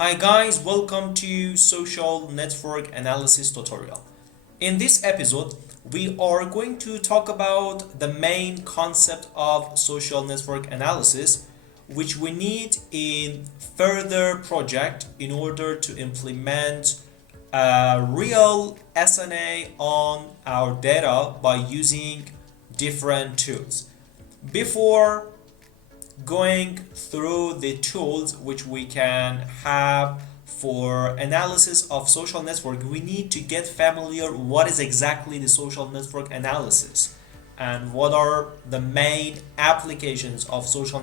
Hi guys, welcome to Social Network Analysis tutorial. In this episode, we are going to talk about the main concept of social network analysis, which we need in further project in order to implement a real SNA on our data by using different tools. Before going through the tools which we can have for analysis of social network, we need to get familiar what is exactly the social network analysis and what are the main applications of social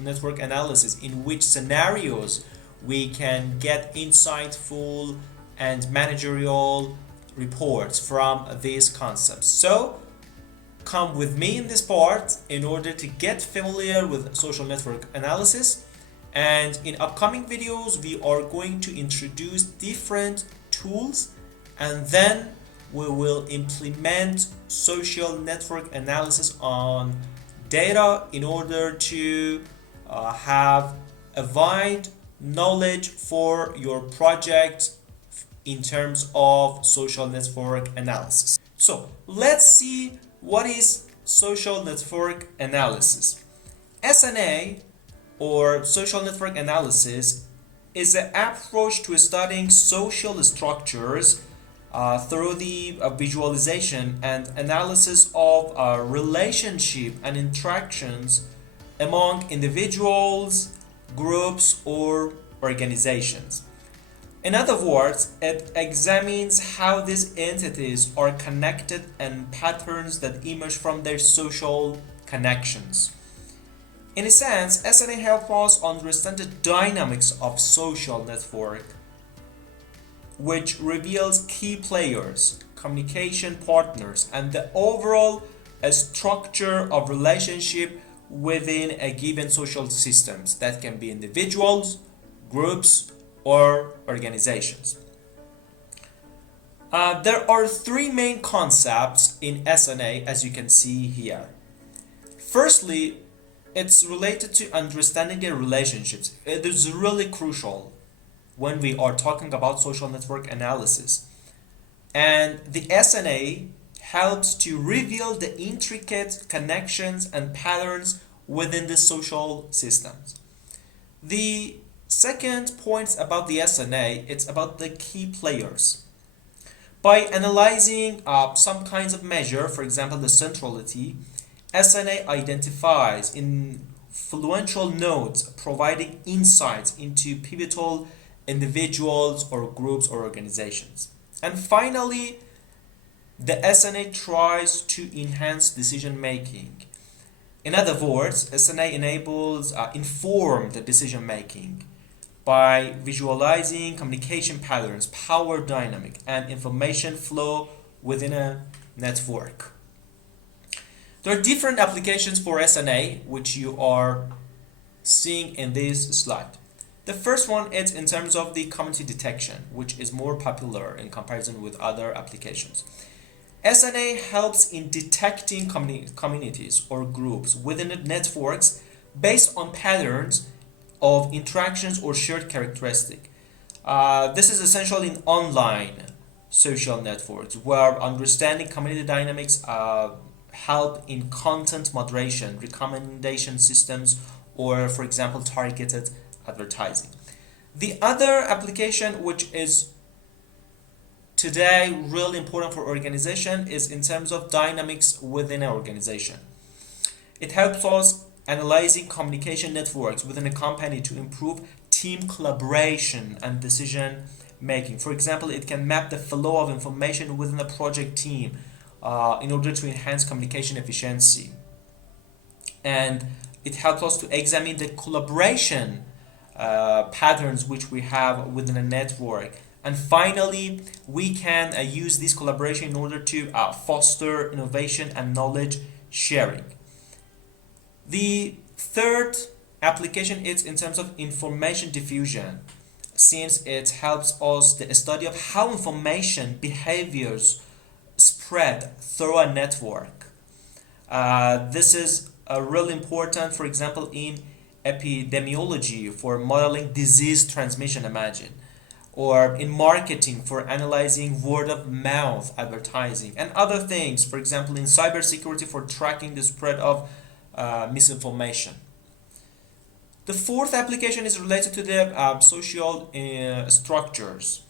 network analysis, in which scenarios we can get insightful and managerial reports from these concepts. So come with me in this part in order to get familiar with social network analysis, and in upcoming videos we are going to introduce different tools and then we will implement social network analysis on data in order to have a wide knowledge for your project in terms of social network analysis. So let's see what is social network analysis. SNA, or social network analysis, is an approach to studying social structures through the visualization and analysis of relationship and interactions among individuals, groups, or organizations. In other words, it examines how these entities are connected and patterns that emerge from their social connections. In a sense, SNA helps us understand the dynamics of social network, which reveals key players, communication partners, and the overall structure of relationship within a given social systems that can be individuals, groups, or organizations. There are three main concepts in SNA, as you can see here. Firstly, it's related to understanding the relationships. It is really crucial when we are talking about social network analysis. And the SNA helps to reveal the intricate connections and patterns within the social systems. The second point about the SNA, it's about the key players. By analyzing some kinds of measure, for example the centrality, SNA identifies influential nodes, providing insights into pivotal individuals or groups or organizations. And finally, the SNA tries to enhance decision making. In other words, SNA enables informed decision making by visualizing communication patterns, power dynamic, and information flow within a network. There are different applications for SNA which you are seeing in this slide. The first one is in terms of the community detection, which is more popular in comparison with other applications. SNA helps in detecting communities or groups within the networks based on patterns of interactions or shared characteristic. This is essential in online social networks where understanding community dynamics help in content moderation, recommendation systems, or for example targeted advertising. The other application which is today really important for organization is in terms of dynamics within an organization. It helps us analyzing communication networks within a company to improve team collaboration and decision making. For example, it can map the flow of information within a project team in order to enhance communication efficiency. And it helps us to examine the collaboration patterns which we have within a network. And finally, we can use this collaboration in order to foster innovation and knowledge sharing. The third application is in terms of information diffusion, since it helps us the study of how information behaviors spread through a network. This is really important, for example, in epidemiology for modeling disease transmission, imagine, or in marketing for analyzing word of mouth advertising, and other things, for example, in cybersecurity for tracking the spread of misinformation. The fourth application is related to the social structures.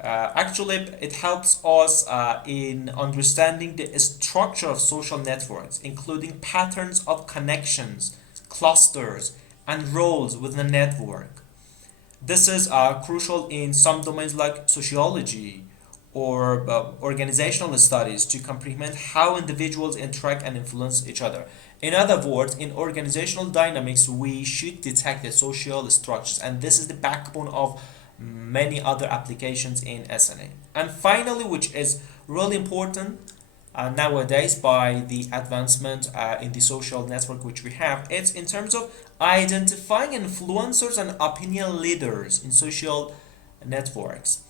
Actually, it helps us in understanding the structure of social networks, including patterns of connections, clusters, and roles within a network. This is crucial in some domains like sociology or organizational studies to comprehend how individuals interact and influence each other. In other words, in organizational dynamics, we should detect the social structures, and this is the backbone of many other applications in SNA. And finally, which is really important nowadays by the advancement in the social network which we have, it's in terms of identifying influencers and opinion leaders in social networks.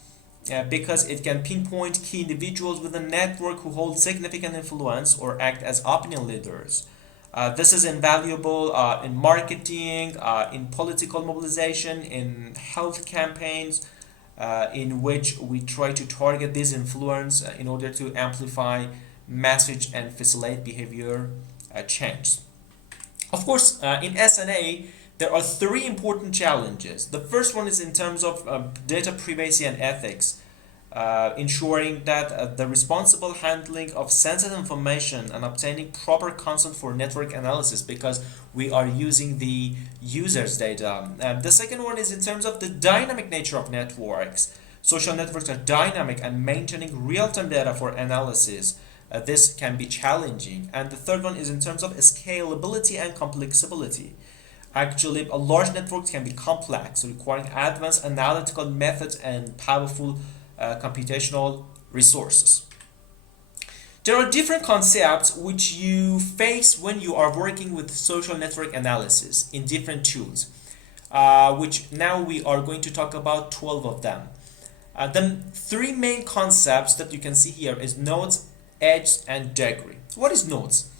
Because it can pinpoint key individuals within a network who hold significant influence or act as opinion leaders. This is invaluable in marketing, in political mobilization, in health campaigns, in which we try to target this influence in order to amplify message and facilitate behavior change. Of course, in SNA, there are three important challenges. The first one is in terms of data privacy and ethics, ensuring that the responsible handling of sensitive information and obtaining proper consent for network analysis, because we are using the user's data. The second one is in terms of the dynamic nature of networks. Social networks are dynamic, and maintaining real-time data for analysis this can be challenging. And the third one is in terms of scalability and complexity. Actually, a large network can be complex, requiring advanced analytical methods and powerful computational resources. There are different concepts which you face when you are working with social network analysis in different tools, which now we are going to talk about 12 of them. The three main concepts that you can see here is nodes, edges, and degree. What is nodes?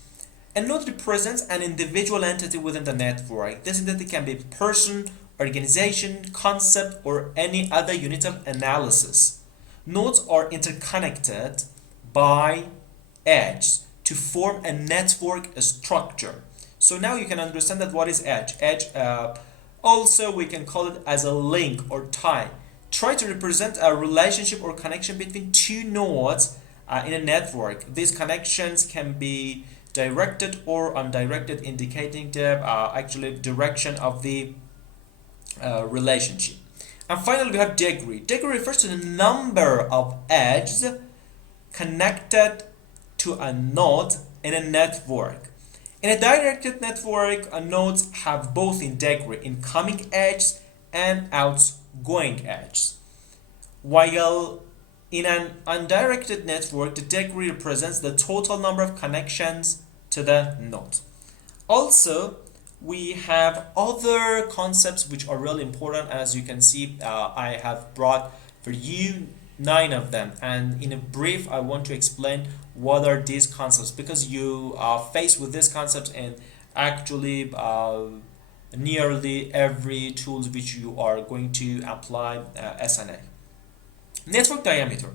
A node represents an individual entity within the network. This entity can be a person, organization, concept, or any other unit of analysis. Nodes are interconnected by edges to form a network structure. So now you can understand that what is edge. Edge, also we can call it as a link or tie. Try to represent a relationship or connection between two nodes in a network. These connections can be directed or undirected, indicating the actually direction of the relationship. And finally, we have degree. Degree refers to the number of edges connected to a node in a network. In a directed network, nodes have both in degree incoming edges and outgoing edges. While in an undirected network, the degree represents the total number of connections to the node. Also, we have other concepts which are really important. As you can see, I have brought for you 9 of them, and in a brief I want to explain what are these concepts, because you are faced with these concepts in actually nearly every tools which you are going to apply SNA. Network diameter.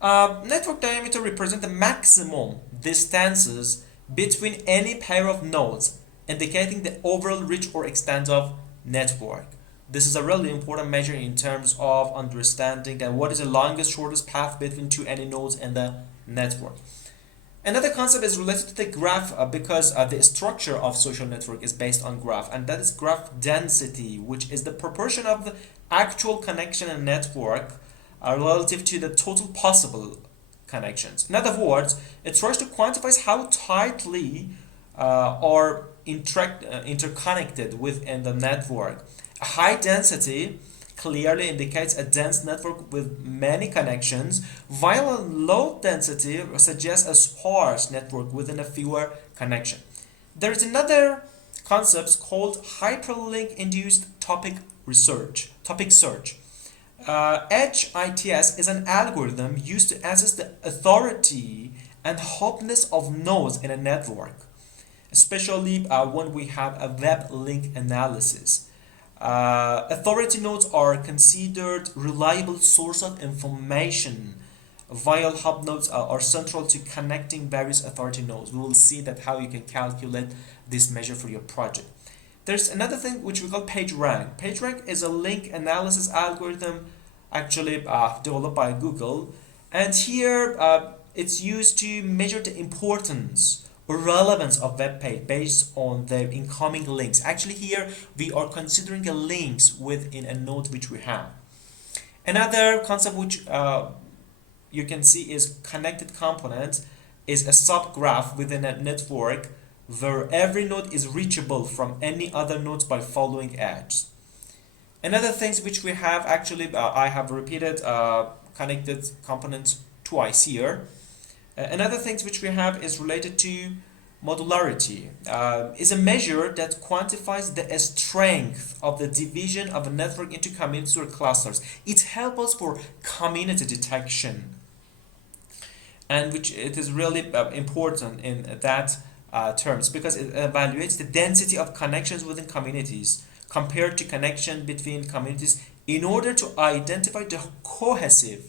Network diameter represents the maximum distances between any pair of nodes, indicating the overall reach or extent of network. This is a really important measure in terms of understanding that what is the longest, shortest path between any nodes in the network. Another concept is related to the graph, because the structure of social network is based on graph, and that is graph density, which is the proportion of the actual connection in network relative to the total possible connections. In other words, it tries to quantify how tightly are interconnected within the network. A high density clearly indicates a dense network with many connections, while a low density suggests a sparse network within a fewer connections. There is another concept called hyperlink-induced topic search. HITS is an algorithm used to assess the authority and openness of nodes in a network. especially when we have a web link analysis. Authority nodes are considered reliable source of information, while hub nodes are central to connecting various authority nodes. We will see that how you can calculate this measure for your project. There's another thing which we call PageRank. PageRank is a link analysis algorithm actually developed by Google, and here it's used to measure the importance or relevance of web page based on the incoming links. Actually here we are considering the links within a node which we have. Another concept which you can see is connected components is a subgraph within a network where every node is reachable from any other nodes by following edges. Another things which we have actually, I have repeated connected components twice here. Another things which we have is related to modularity. Is a measure that quantifies the strength of the division of a network into communities or clusters. It helps us for community detection, and which it is really important in that terms, because it evaluates the density of connections within communities compared to connection between communities in order to identify the cohesive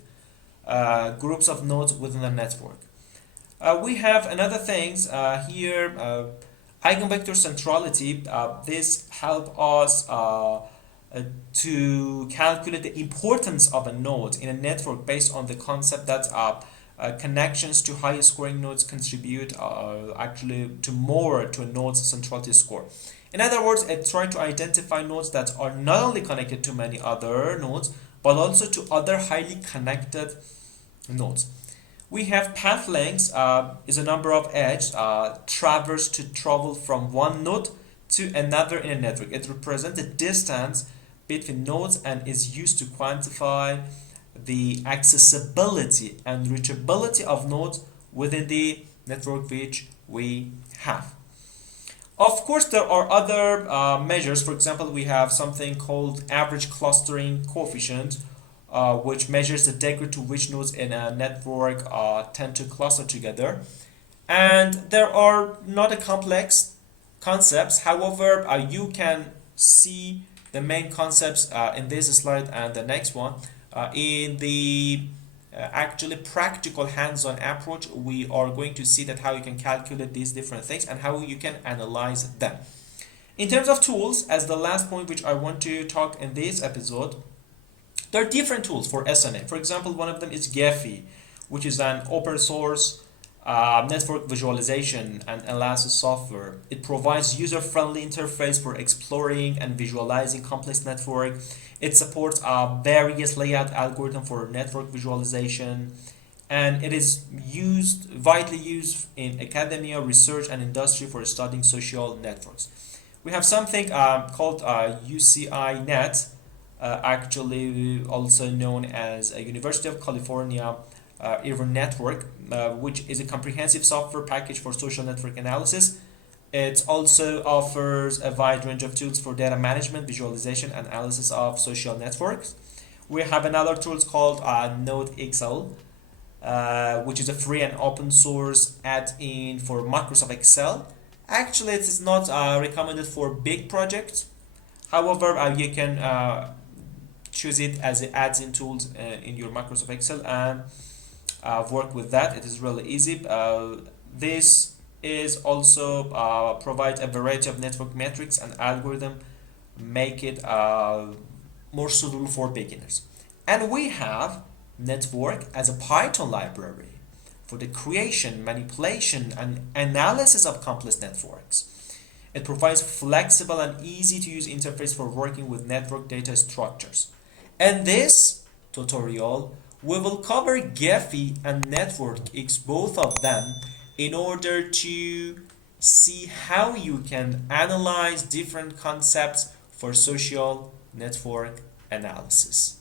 groups of nodes within the network. We have another things here, eigenvector centrality. This help us to calculate the importance of a node in a network based on the concept that connections to higher scoring nodes contribute actually to more to a node's centrality score. In other words, it tries to identify nodes that are not only connected to many other nodes, but also to other highly connected nodes. We have path lengths is a number of edges traversed to travel from one node to another in a network. It represents the distance between nodes and is used to quantify the accessibility and reachability of nodes within the network which we have. Of course, there are other measures. For example, we have something called average clustering coefficient, which measures the degree to which nodes in a network tend to cluster together. And there are not a complex concepts. However, you can see the main concepts in this slide and the next one. In the actually practical hands-on approach, we are going to see that how you can calculate these different things and how you can analyze them. In terms of tools, as the last point which I want to talk in this episode, there are different tools for SNA. For example, one of them is Gephi, which is an open source network visualization and analysis software. It provides user-friendly interface for exploring and visualizing complex network. It supports various layout algorithm for network visualization, and it is widely used in academia, research, and industry for studying social networks. We have something called UCI Net, actually also known as a University of California Irvine Network, which is a comprehensive software package for social network analysis. It also offers a wide range of tools for data management, visualization, and analysis of social networks. We have another tool called NodeXL, which is a free and open source add-in for Microsoft Excel. Actually, it is not recommended for big projects. However, you can choose it as an add-in tools in your Microsoft Excel and work with that. It is really easy. This is also provide a variety of network metrics and algorithm, make it more suitable for beginners. And we have Network as a Python library for the creation, manipulation, and analysis of complex networks. It provides flexible and easy to use interface for working with network data structures. In this tutorial, we will cover Gephi and NetworkX, both of them, in order to see how you can analyze different concepts for social network analysis.